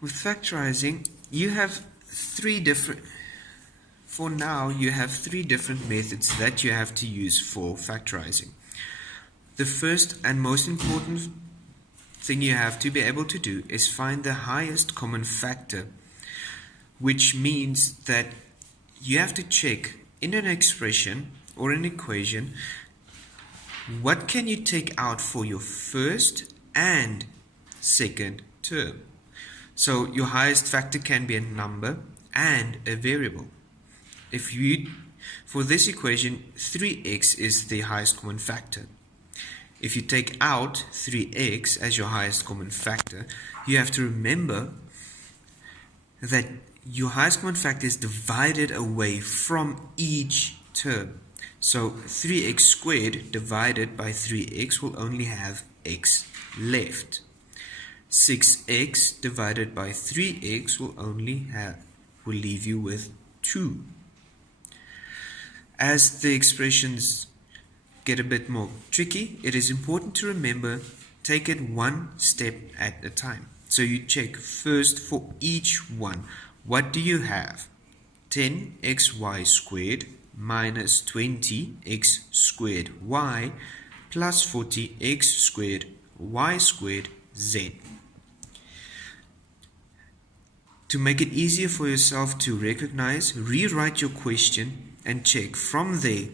With factorizing, you have three different methods that you have to use for factorizing. The first and most important thing you have to be able to do is find the highest common factor, which means that you have to check in an expression or an equation, what can you take out for your first and second term. So your highest factor can be a number and a variable. For this equation, 3x is the highest common factor. If you take out 3x as your highest common factor, you have to remember that your highest common factor is divided away from each term. So 3x squared divided by 3x will only have x left. 6x divided by 3x will leave you with 2. As the expressions get a bit more tricky, it is important to remember, take it one step at a time. So you check first for each one. What do you have? 10xy squared minus 20x squared y plus 40x squared y squared z. To make it easier for yourself to recognize, rewrite your question and check. From there,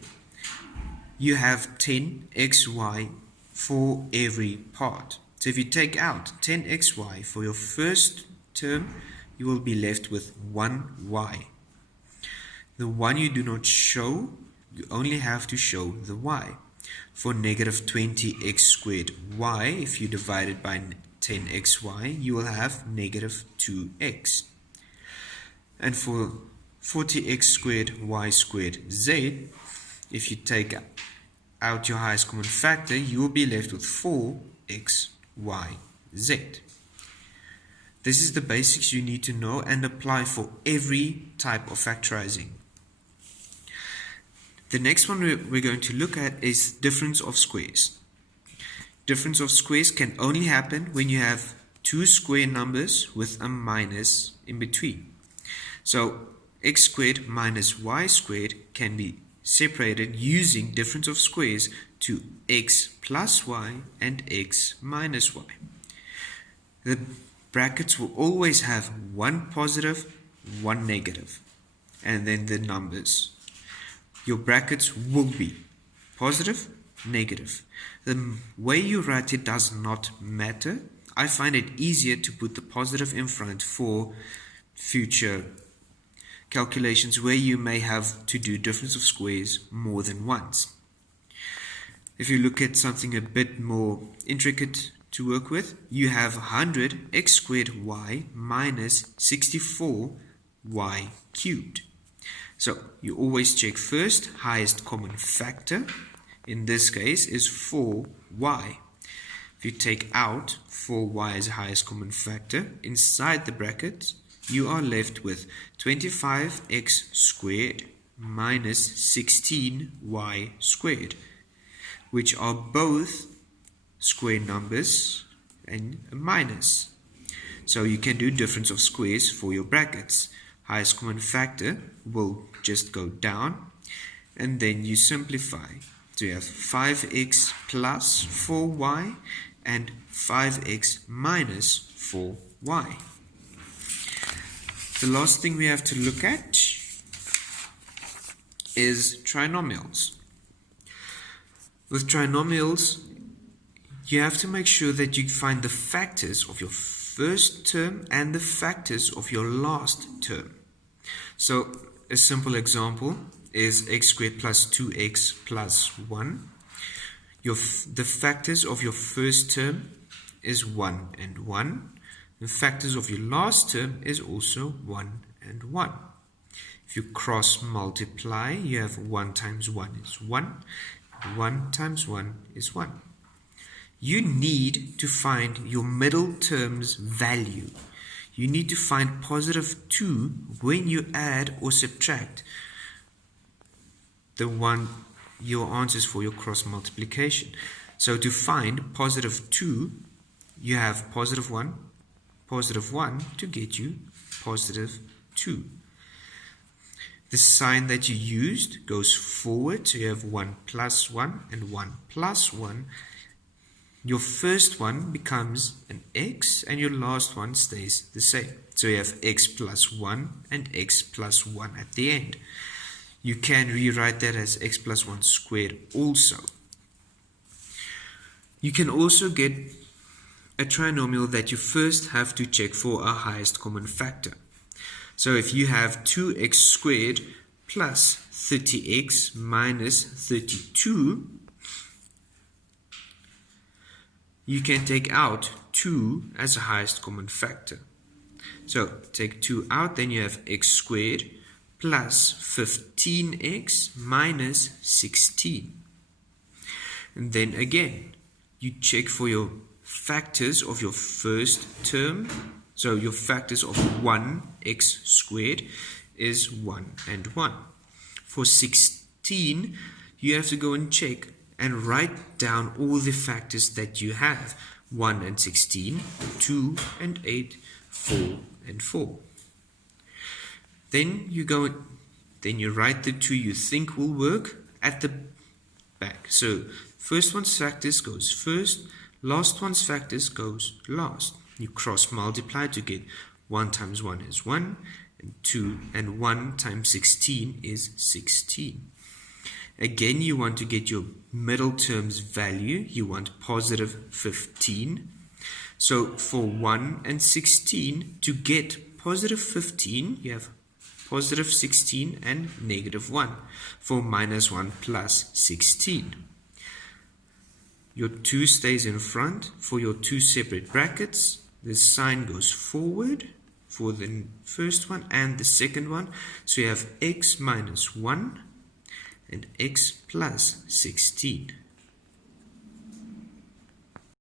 you have 10xy for every part. So if you take out 10xy for your first term, you will be left with 1y. The one you do not show, you only have to show the y. For negative 20x squared y, if you divide it by 10xy, you will have negative 2x. And for 40x squared y squared z, if you take out your highest common factor, you will be left with 4x y z. This is the basics you need to know and apply for every type of factorizing. The next one we're going to look at is difference of squares. Difference of squares can only happen when you have two square numbers with a minus in between. So x squared minus y squared can be separated using difference of squares to x plus y and x minus y. The brackets will always have one positive, one negative, and then the numbers. Your brackets will be positive, negative. The way you write it does not matter. I find it easier to put the positive in front for future calculations where you may have to do difference of squares more than once. If you look at something a bit more intricate to work with, you have 100 x squared y minus 64y cubed. So you always check first, highest common factor, in this case is 4y. If you take out 4y as highest common factor, inside the bracket, you are left with 25x squared minus 16y squared, which are both square numbers and a minus. So you can do difference of squares for your brackets. Highest common factor will just go down, and then you simplify. So you have 5x plus 4y and 5x minus 4y. The last thing we have to look at is trinomials. With trinomials, you have to make sure that you find the factors of your first term and the factors of your last term. So a simple example is x squared plus 2x plus 1. The factors of your first term is 1 and 1. The factors of your last term is also 1 and 1. If you cross multiply, you have 1 times 1 is 1. 1 times 1 is 1. You need to find your middle term's value. You need to find positive 2 when you add or subtract your answers for your cross multiplication. So to find positive 2, you have positive 1 positive 1 to get you positive 2. The sign that you used goes forward, so you have 1 plus 1 and 1 plus 1. Your first one becomes an x and your last one stays the same. So you have x plus 1 and x plus 1 at the end. You can rewrite that as x plus 1 squared also. You can also get a trinomial that you first have to check for a highest common factor. So if you have 2x squared plus 30x minus 32, you can take out 2 as a highest common factor. So take 2 out, then you have x squared plus 15x minus 16. And then again, you check for your factors of your first term. So your factors of 1x squared is 1 and 1. For 16, you have to go and check and write down all the factors that you have. 1 and 16, 2 and 8, 4 and 4. Then you write the 2 you think will work at the back. So first one's factors goes first, last one's factors goes last. You cross multiply to get 1 times 1 is 1, and 2 and 1 times 16 is 16. Again, you want to get your middle term's value. You want positive 15. So for 1 and 16, to get positive 15, you have positive 16 and negative 1. For minus 1 plus 16. Your 2 stays in front. For your 2 separate brackets, the sign goes forward for the first one and the second one. So you have x minus 1 and x plus 16.